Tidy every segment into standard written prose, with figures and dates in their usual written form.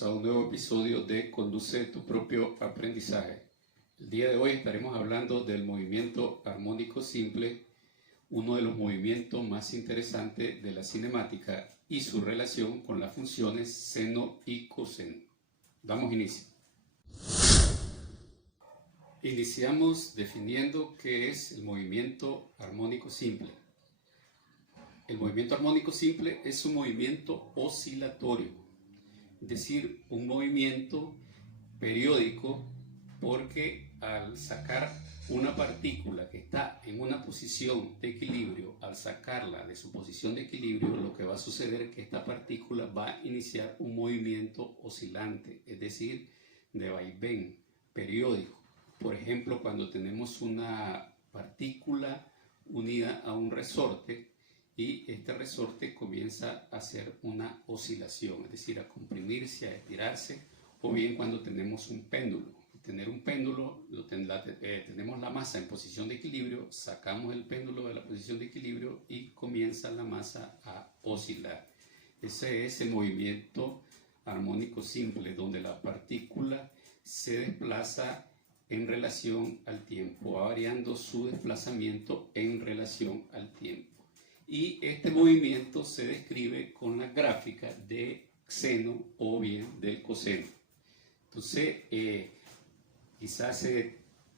bienvenidos a un nuevo episodio de Conduce tu propio aprendizaje. El día de hoy estaremos hablando del movimiento armónico simple, uno de los movimientos más interesantes de la cinemática y su relación con las funciones seno y coseno. Damos inicio. Iniciamos definiendo qué es el movimiento armónico simple. El movimiento armónico simple es un movimiento oscilatorio, es decir, un movimiento periódico, porque al sacar una partícula que está en una posición de equilibrio, al sacarla de su posición de equilibrio, lo que va a suceder es que esta partícula va a iniciar un movimiento oscilante, es decir, de vaivén, periódico. Por ejemplo, cuando tenemos una partícula unida a un resorte, y este resorte comienza a hacer una oscilación, es decir, a comprimirse, a estirarse, o bien cuando tenemos un péndulo. Tener un péndulo, tenemos la masa en posición de equilibrio, sacamos el péndulo de la posición de equilibrio y comienza la masa a oscilar. Ese es el movimiento armónico simple, donde la partícula se desplaza en relación al tiempo, va variando su desplazamiento en relación al tiempo. Y este movimiento se describe con la gráfica de seno o bien del coseno. Entonces, quizás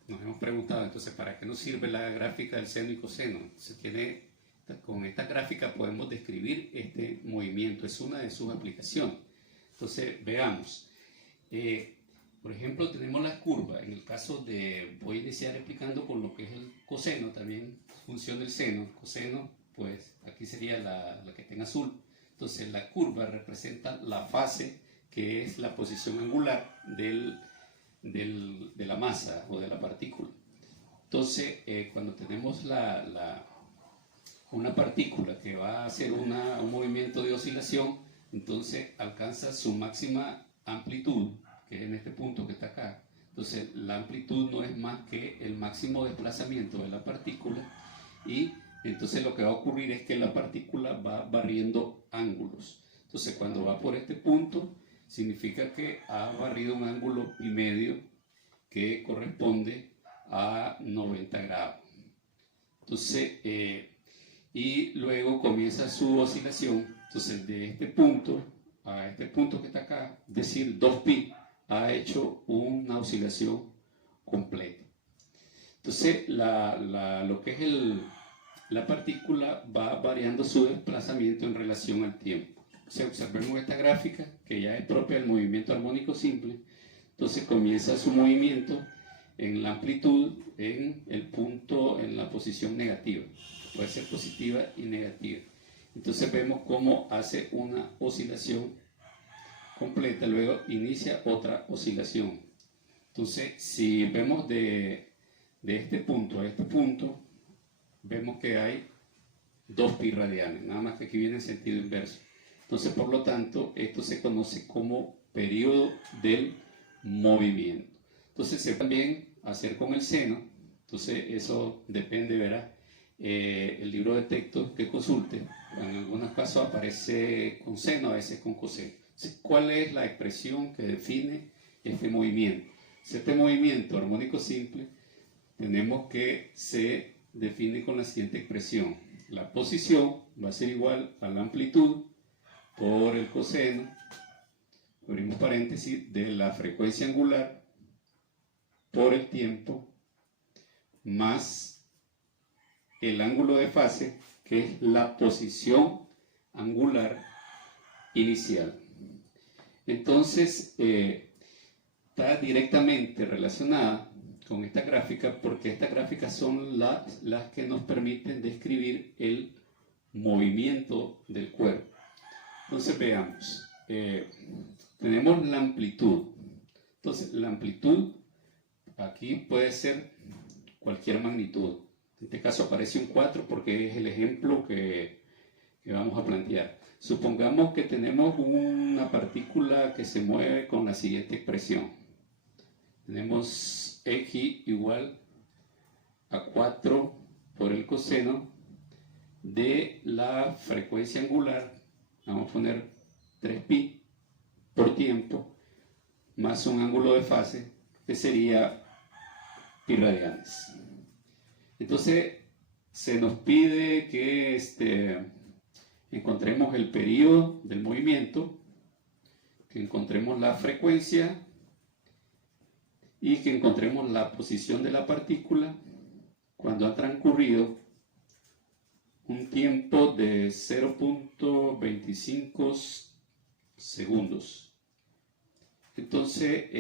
nos hemos preguntado, entonces, ¿para qué nos sirve la gráfica del seno y coseno? Con esta gráfica podemos describir este movimiento, es una de sus aplicaciones. Entonces, veamos. Por ejemplo, tenemos las curvas. En el caso de, voy a iniciar explicando con lo que es el coseno, también función del seno. Coseno, pues aquí sería la que está en azul. Entonces la curva representa la fase, que es la posición angular de la masa o de la partícula. Entonces cuando tenemos una partícula que va a hacer un movimiento de oscilación, entonces alcanza su máxima amplitud, que es en este punto que está acá. Entonces la amplitud no es más que el máximo desplazamiento de la partícula, y entonces lo que va a ocurrir es que la partícula va barriendo ángulos. Entonces cuando va por este punto, significa que ha barrido un ángulo pi medio que corresponde a 90 grados. Entonces, y luego comienza su oscilación. Entonces de este punto a este punto que está acá, es decir, 2pi, ha hecho una oscilación completa. Entonces lo que es la partícula va variando su desplazamiento en relación al tiempo. O sea, observemos esta gráfica, que ya es propia del movimiento armónico simple. Entonces comienza su movimiento en la amplitud, en el punto, en la posición negativa. Puede ser positiva y negativa. Entonces vemos cómo hace una oscilación completa, luego inicia otra oscilación. Entonces, si vemos de este punto a este punto, vemos que hay 2pi radianes, nada más que aquí viene en sentido inverso. Entonces, por lo tanto, esto se conoce como periodo del movimiento. Entonces, se puede también hacer con el seno. Entonces, eso depende, verá, el libro de texto que consulte. En algunos casos aparece con seno, a veces con coseno. Entonces, ¿cuál es la expresión que define este movimiento? Este movimiento armónico simple tenemos que se define con la siguiente expresión. La posición va a ser igual a la amplitud por el coseno, abrimos paréntesis, de la frecuencia angular por el tiempo más el ángulo de fase, que es la posición angular inicial. Entonces, está directamente relacionada con esta gráfica, porque estas gráficas son las que nos permiten describir el movimiento del cuerpo. Entonces veamos, tenemos la amplitud. Entonces la amplitud aquí puede ser cualquier magnitud. En este caso aparece un 4 porque es el ejemplo que vamos a plantear. Supongamos que tenemos una partícula que se mueve con la siguiente expresión. Tenemos x igual a 4 por el coseno de la frecuencia angular, vamos a poner 3pi por tiempo, más un ángulo de fase que sería pi radianes. Entonces se nos pide que encontremos el periodo del movimiento, que encontremos la frecuencia y que encontremos la posición de la partícula cuando ha transcurrido un tiempo de 0.25 segundos. Entonces,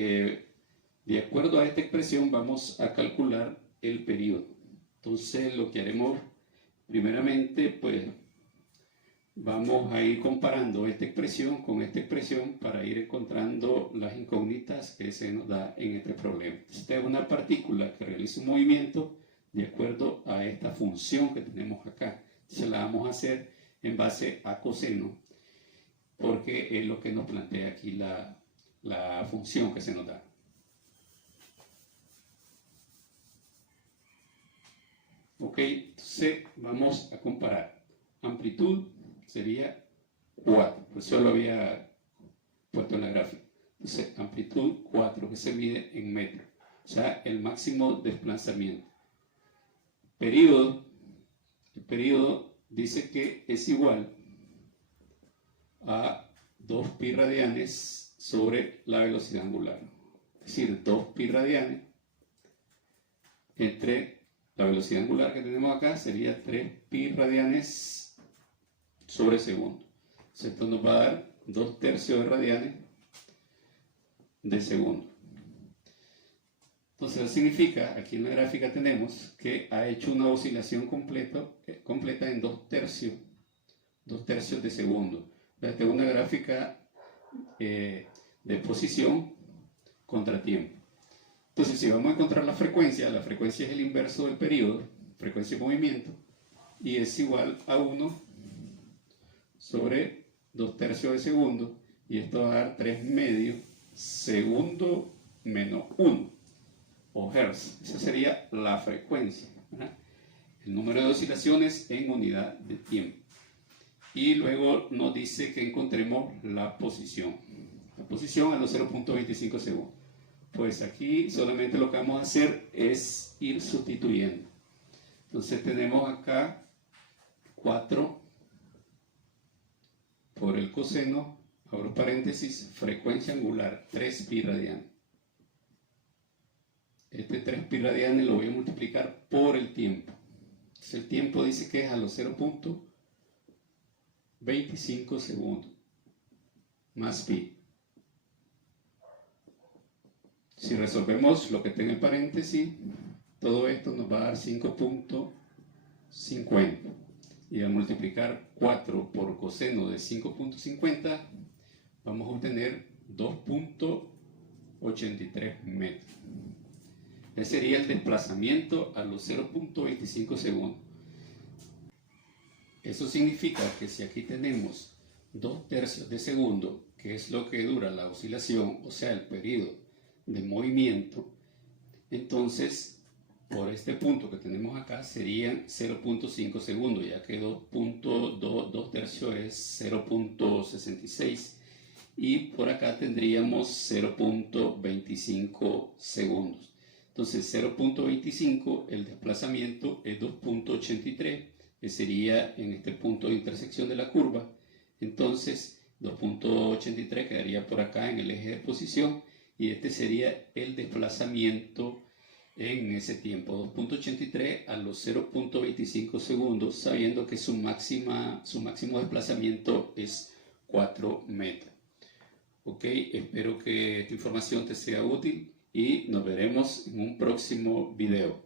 de acuerdo a esta expresión vamos a calcular el periodo. Entonces, lo que haremos primeramente, pues vamos a ir comparando esta expresión con esta expresión para ir encontrando las incógnitas que se nos da en este problema. Esta es una partícula que realiza un movimiento de acuerdo a esta función que tenemos acá. Se la vamos a hacer en base a coseno, porque es lo que nos plantea aquí la función que se nos da. Ok, entonces vamos a comparar. Amplitud sería 4, por eso lo había puesto en la gráfica. Entonces, amplitud 4, que se mide en metros, o sea, el máximo desplazamiento. Período, el período dice que es igual a 2 pi radianes sobre la velocidad angular. Es decir, 2 pi radianes entre la velocidad angular que tenemos acá sería 3 pi radianes sobre segundo. Entonces, esto nos va a dar 2/3 de radianes de segundo. Entonces, eso significa, aquí en la gráfica tenemos que ha hecho una oscilación completa en 2/3 de segundo. Esta es una gráfica de posición contra tiempo. Entonces, si vamos a encontrar la frecuencia es el inverso del periodo, frecuencia de movimiento, y es igual a 1 sobre 2/3 de segundo, y esto va a dar 3 medios segundo menos 1, o hertz. Esa sería la frecuencia, ¿verdad? El número de oscilaciones en unidad de tiempo. Y luego nos dice que encontremos la posición a los 0.25 segundos. Pues aquí solamente lo que vamos a hacer es ir sustituyendo. Entonces tenemos acá 4 por el coseno, abro paréntesis, frecuencia angular 3 pi radianes. Este 3 pi radianes lo voy a multiplicar por el tiempo. Entonces el tiempo dice que es a los 0.25 segundos más pi. Si resolvemos lo que está en el paréntesis, todo esto nos va a dar 5.50. Y al multiplicar 4 por coseno de 5.50, vamos a obtener 2.83 metros. Ese sería el desplazamiento a los 0.25 segundos. Eso significa que si aquí tenemos 2/3 de segundo, que es lo que dura la oscilación, o sea, el periodo de movimiento, entonces por este punto que tenemos acá serían 0.5 segundos, ya que 2.2/3 es 0.66, y por acá tendríamos 0.25 segundos. Entonces 0.25, el desplazamiento es 2.83, que sería en este punto de intersección de la curva. Entonces 2.83 quedaría por acá en el eje de posición, y este sería el desplazamiento en ese tiempo, 2.83 a los 0.25 segundos, sabiendo que su máximo desplazamiento es 4 metros. Ok, espero que esta información te sea útil y nos veremos en un próximo video.